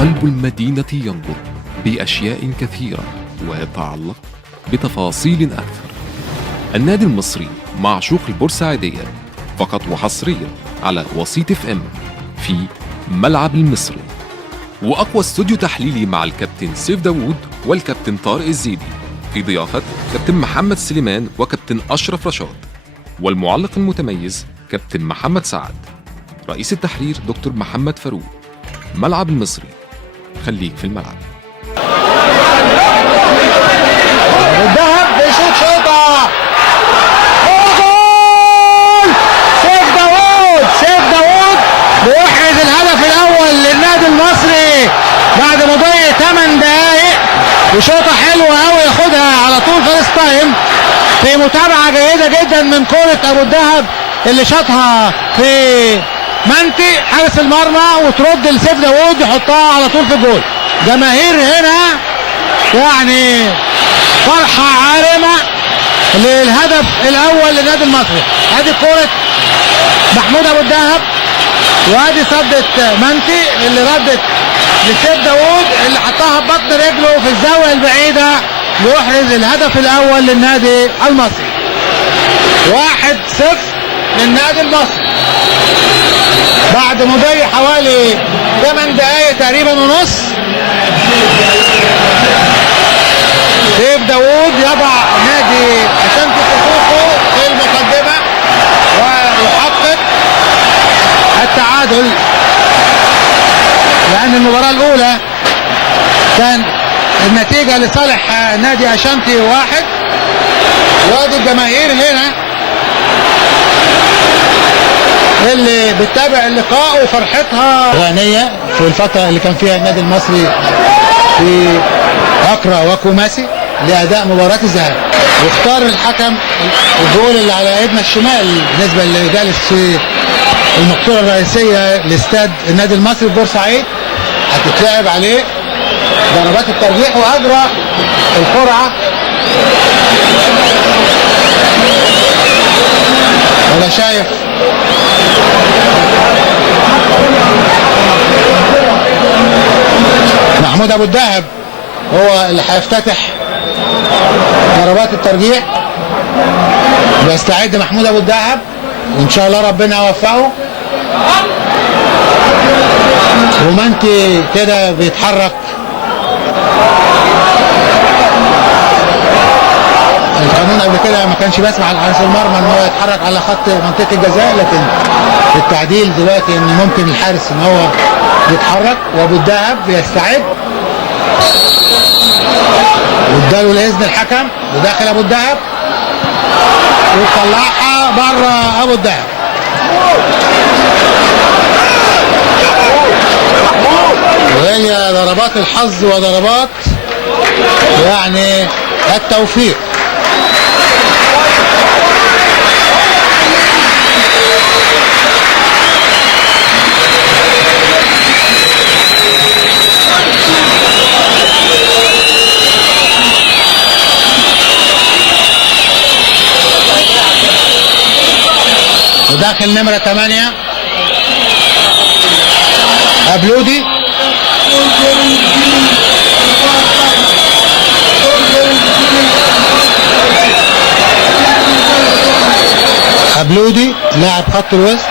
قلب المدينة ينبض بأشياء كثيرة ويتعلق بتفاصيل أكثر. النادي المصري معشوق البورسعيدية فقط وحصريا على وسيط اف ام في ملعب المصري. وأقوى استوديو تحليلي مع الكابتن سيف داوود والكابتن طارق الزيدي في ضيافة كابتن محمد سليمان وكابتن أشرف رشاد، والمعلق المتميز كابتن محمد سعد، رئيس التحرير دكتور محمد فاروق. ملعب المصري، خليك في الملعب. الذهب بيشوط شوطه جول. سيف داوود بيحرز الهدف الاول للنادي المصري بعد مضي 8 دقائق، وشوطه حلوه قوي ياخدها على طول فيرست تايم في متابعه جيده جدا من كره ابو الدهب اللي شاطها في منتي حارس المرمى، وترد لسيف داوود يحطها على طول في الجول. جماهير هنا يعني فرحة عارمة للهدف الأول للنادي المصري. ادي كرة محمود أبو الدهب، وادي صدت منتي اللي ردت لسيف داوود اللي حطها ببطن رجله في الزاوية البعيدة ليحرز الهدف الأول للنادي المصري. 1-0 للنادي المصري بعد مضي حوالي 8 دقايق تقريبا ونص. سيف داوود يضع نادي أشانتي صفوفه في المقدمة ويحقق التعادل، لأن المباراة الأولى كان النتيجة لصالح نادي أشانتي 1. وادي الجماهير هنا اللي بتتابع اللقاء وفرحتها غنية في الفترة اللي كان فيها النادي المصري في أقرع وكوماسي لأداء مباراة الذهاب. واختار الحكم الجول اللي على ايدنا الشمال بالنسبة اللي جالس في المقصورة الرئيسية لاستاد النادي المصري في بورسعيد. هتتلعب عليه ضربات الترجيح وأجرى القرعة. ولا شايف محمود أبو الدهب هو اللي هيفتتح ضربات الترجيح. بيستعد محمود أبو الدهب وإن شاء الله ربنا يوفقه. ومنتي كده بيتحرك. القانون قبل كده ما كانش بيسمح لحارس المرمى ان هو يتحرك على خط منطقة الجزاء، لكن التعديل دلوقتي ان ممكن الحارس ان هو يتحرك. وابو الدهب بيستعد واداله الاذن الحكم، وداخل ابو الدهب وطلعها بره ابو الدهب. وهي ضربات الحظ وضربات يعني التوفيق. وداخل نمرة 8 أبلودي. أبلودي لاعب خط الوسط.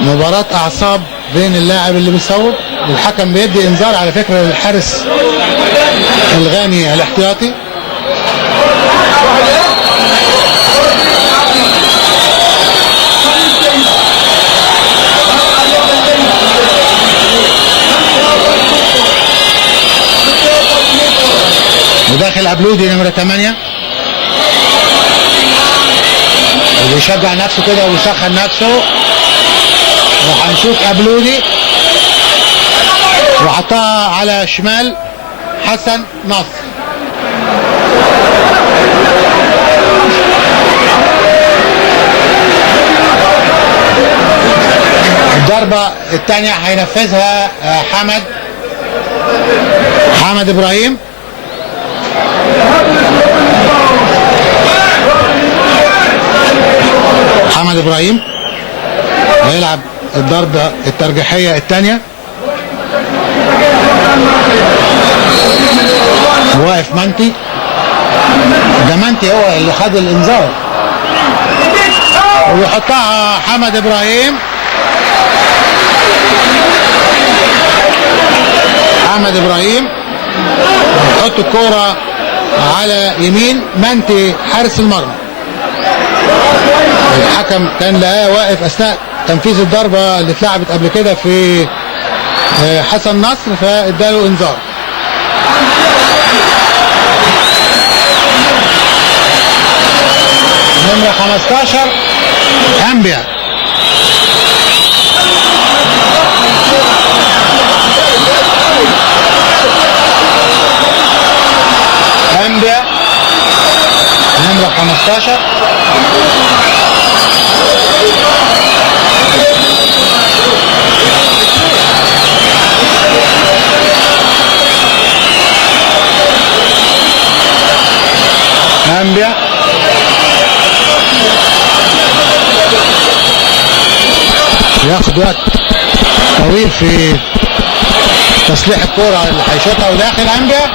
مباراة أعصاب بين اللاعب اللي بيصوب والحكم بيدي إنذار على فكرة للحارس الغاني الاحتياطي. وداخل أبلودي نمرة 8 وبيشجع نفسه كده وبيسخن نفسه. وهنشوف أبلودي وحطها على شمال حسن نصر. الضربة الثانية هينفذها حمد إبراهيم. محمد ابراهيم هيلعب الضربة الترجيحية الثانية. واقف منتي، ده منتي هو اللي خد الانذار، ويحطها حمد ابراهيم. حمد ابراهيم يحط الكورة على يمين منتي حارس المرمى. الحكم كان لقاه واقف اثناء تنفيذ الضربة اللي اتلعبت قبل كده في حسن نصر، فاداله انذار. نمرة 15 أنبيا. أنبيا نمرة 15. أنبيا ياخد وقت طويل في تصليح الكرة اللي هيشوطها، وداخل أنبيا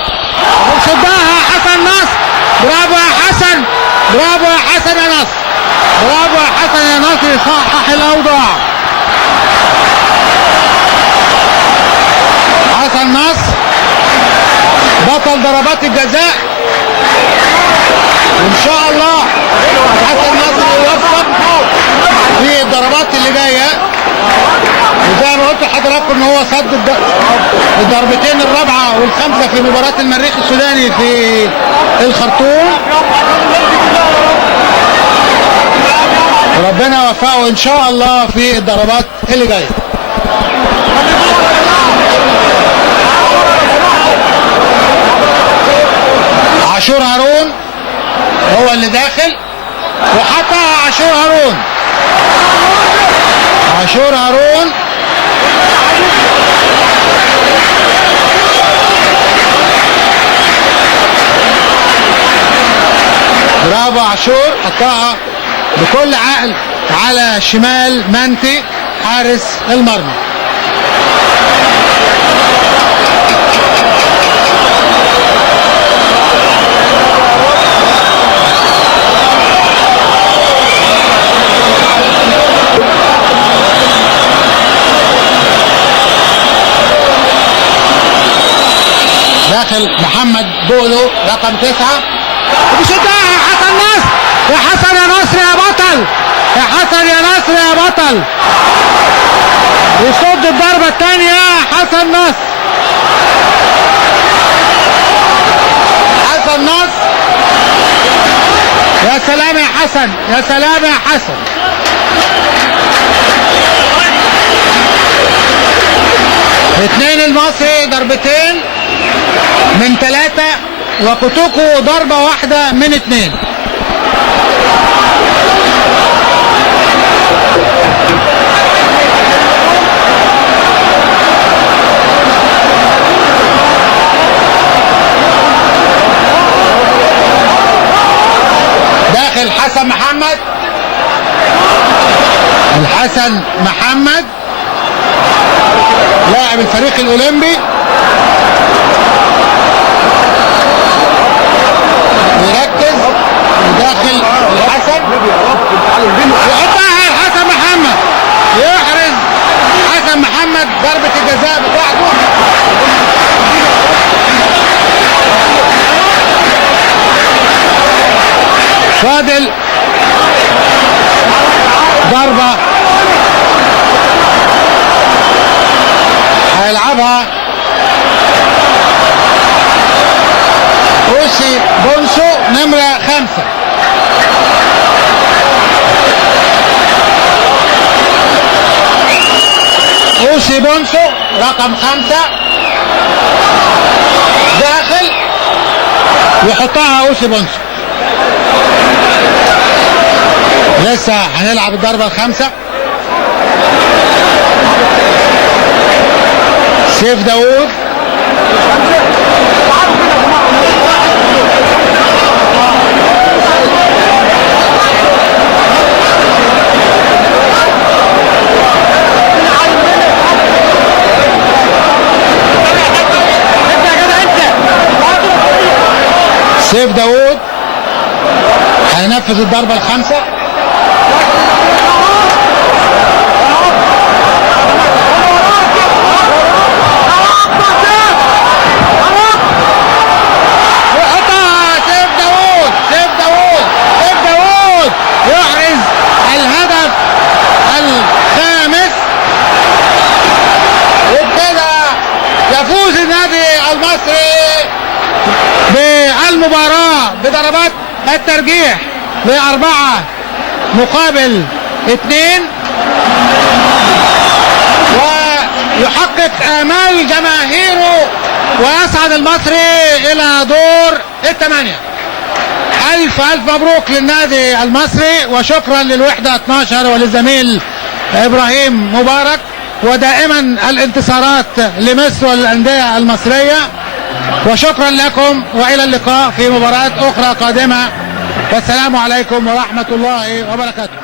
وصدها حسن نصر. برافو يا حسن، برافو يا حسن يا نصر، برافو يا حسن يا نصر، يصحح الأوضاع. حسن نصر بطل ضربات الجزاء، وإن شاء الله حسن نصر يوفق في الضربات اللي جايه. وزي ما قلت لحضراتكم ان هو صد الضربتين الرابعه والخامسه في مباراه المريخ السوداني في الخرطوم. ربنا يوفقه ان شاء الله في الضربات اللي جايه. عاشور هارون هو اللي داخل وحطها. عاشور هارون، عاشور هارون برافو. عاشور حطها بكل عقل على شمال منتي حارس المرمى. داخل محمد بولو رقم 9 وبيشدها يا حسن نصر. يا حسن يا نصر يا بطل، يا حسن يا نصر يا بطل، يصد الضربة الثانية حسن نصر. حسن نصر، يا سلام يا حسن، يا سلام يا حسن. اثنين المصري ضربتين من 3 وكوتوكو ضربة واحدة من 2. داخل حسن محمد، الحسن محمد لاعب الفريق الأولمبي، يركز وداخل الحسن يحطها الحسن محمد، يحرز حسن محمد ضربة الجزاء بتاعته. فاضل ضربة هيلعبها اوسي بونسو نمرة 5. اوسي بونسو رقم 5 داخل يحطها اوسي بونسو. لسه هنلعب الضربة ال5. سيف داوود سيف داوود هينفذ الضربة الخامسة. يحرز الهدف الخامس، وبكده يفوز النادي المصري بالمباراة بضربات الترجيح ب4-2 ويحقق آمال جماهيره ويصعد المصري إلى دور الثمانية. ألف مبروك للنادي المصري، وشكرا للوحدة 12 وللزميل إبراهيم مبارك، ودائما الانتصارات لمصر والأندية المصرية، وشكرا لكم وإلى اللقاء في مباراة أخرى قادمة، والسلام عليكم ورحمة الله وبركاته.